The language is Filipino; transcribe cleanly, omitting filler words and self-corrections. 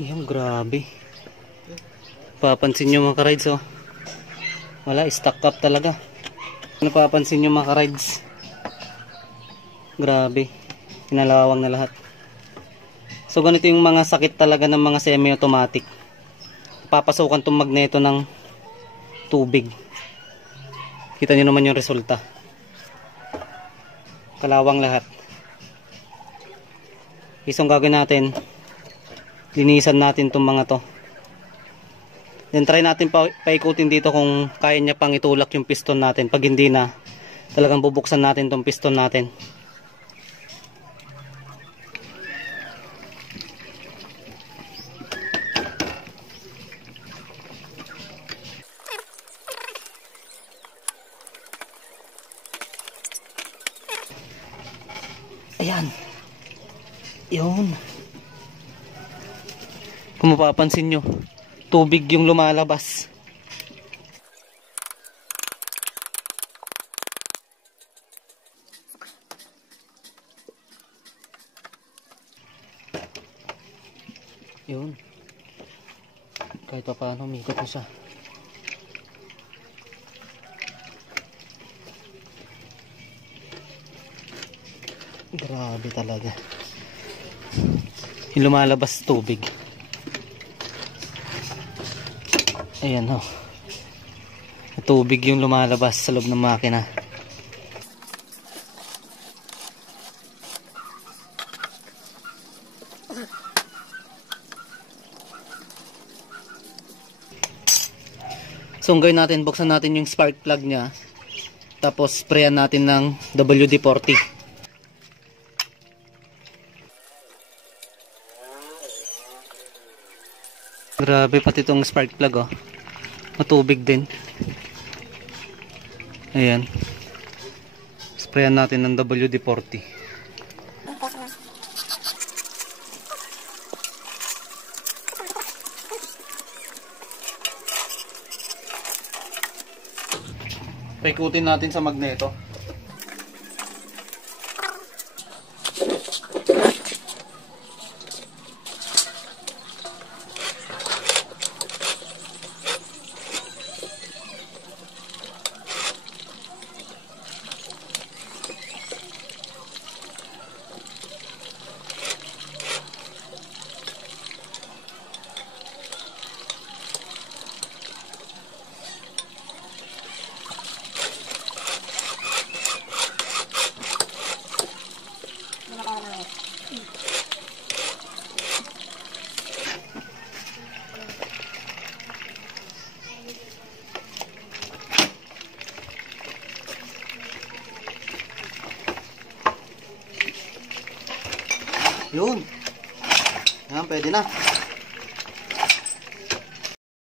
Yung grabe. Papansin nyo mga ka-rides, oh. Wala, stock up talaga. Napapansin nyo mga ka-rides. Grabe. Pinalawang na lahat. So ganito yung mga sakit talaga ng mga semi-automatic. Papasukan tong magneto ng tubig. Kita nyo naman yung resulta. Kalawang lahat. Isang gagawin natin, linisan natin tong mga to. Then try natin paikutin dito kung kaya niya pang itulak yung piston natin. Pag hindi na, talagang bubuksan natin tong piston natin. Ayan. Yun. Kung mapapansin nyo, tubig yung lumalabas. Yun. Kahit pa paano, umikot mo siya. Grabe talaga. Yung lumalabas tubig. Ayan, oh. Tubig yung lumalabas sa loob ng makina. So ang gawin natin, buksan natin yung spark plug nya. Tapos sprayan natin ng WD-40. Grabe, pati itong spark plug, oh. Matubig din. Ayan. Sprayan natin ng WD-40. Paikutin natin sa magneto. Yun. Yan, pwede na.